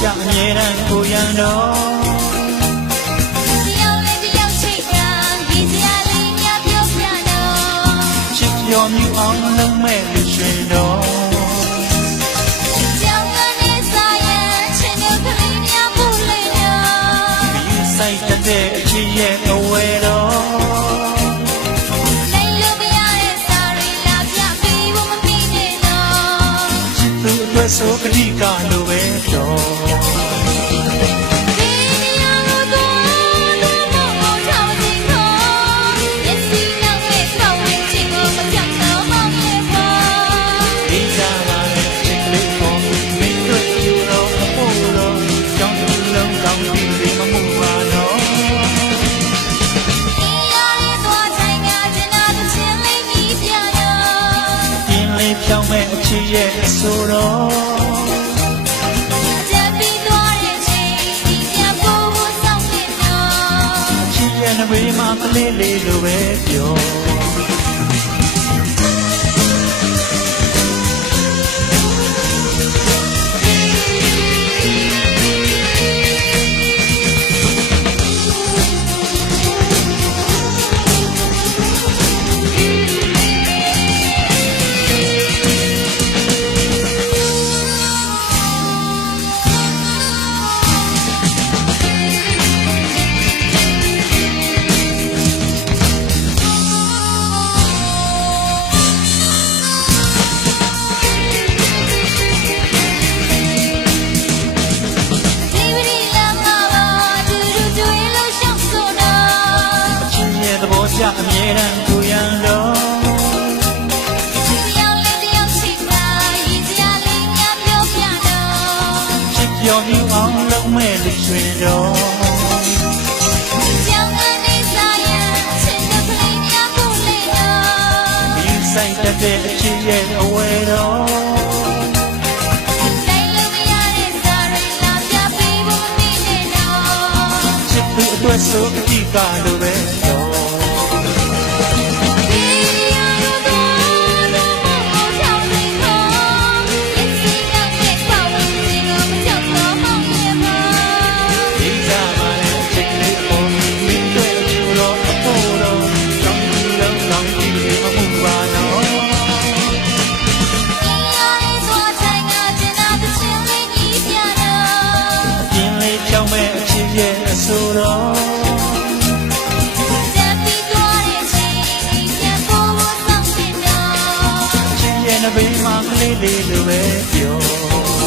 ကြအမြဲတမ်းကိုရန်တော့တယောက်နဲ့တယောက်ချိတ်တာဒီစရာလေးများပြောပြတော့ချစ်ပြောမြူအောင်လုံးမဲ့လူရွှင်တော့ကြောင်ကနေစားရင်ချင်းတို့ကလေးများပူလေတော့ဒီဆိုင်တက်တဲ့အချစ်ရဲ့အဝဲတော့နိုင်လို့မရတဲ့စာရီလာပြပြီးဖို့မပြီးနေတော့ချစ်သူအတွက်ဆိုကတိကလို ရဲ့အဆိုတော့ချက်ပြီးသွားတဲ့ချိန်ဒီပြန်ဖို့ဖို့ဆောင်နေတော့ချစ်ရဲ့နဝေးမှာကလေးလေးလိုပဲပြော အမြဲတမ်းကိုရန်တော့တယောက်နဲ့တယောက်ချိတ်တာရည်စရာလေးများပြောပြတော့ချစ်ပြောမြူအောင်လုံးမဲ့လူရွှင်တော့ကြောင်ကနေစားရင်ချင်းတို့ကလေးများပူလေတော့ဒီဆိုင်တက်တဲ့အချစ်ရဲ့အဝဲတော့နိုင်လို့မရတဲ့စာရီလာပြပြီးဖို့မပြီးနေတော့ချစ်သူအတွက်ဆိုအတိကလိုပဲ မကလေးလေးလိုပဲပြော